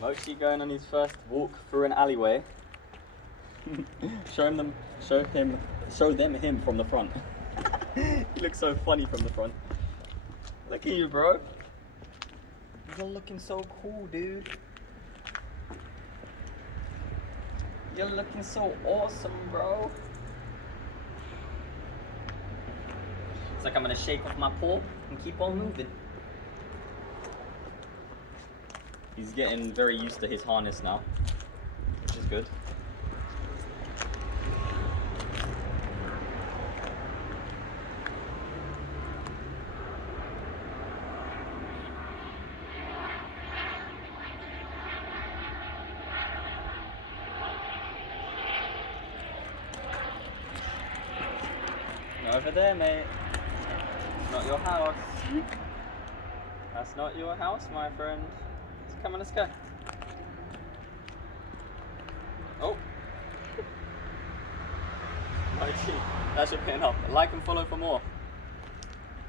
Mochi going on his first walk through an alleyway. Show them him from the front. He looks so funny from the front. Look at you, bro. You're looking so cool, dude. You're looking so awesome, bro. It's like I'm gonna shake off my paw and keep on moving. He's getting very used to his harness now, which is good. Over there, mate. Not your house. That's not your house, my friend. Come on, let's go. Oh. That's your pin up. Like and follow for more.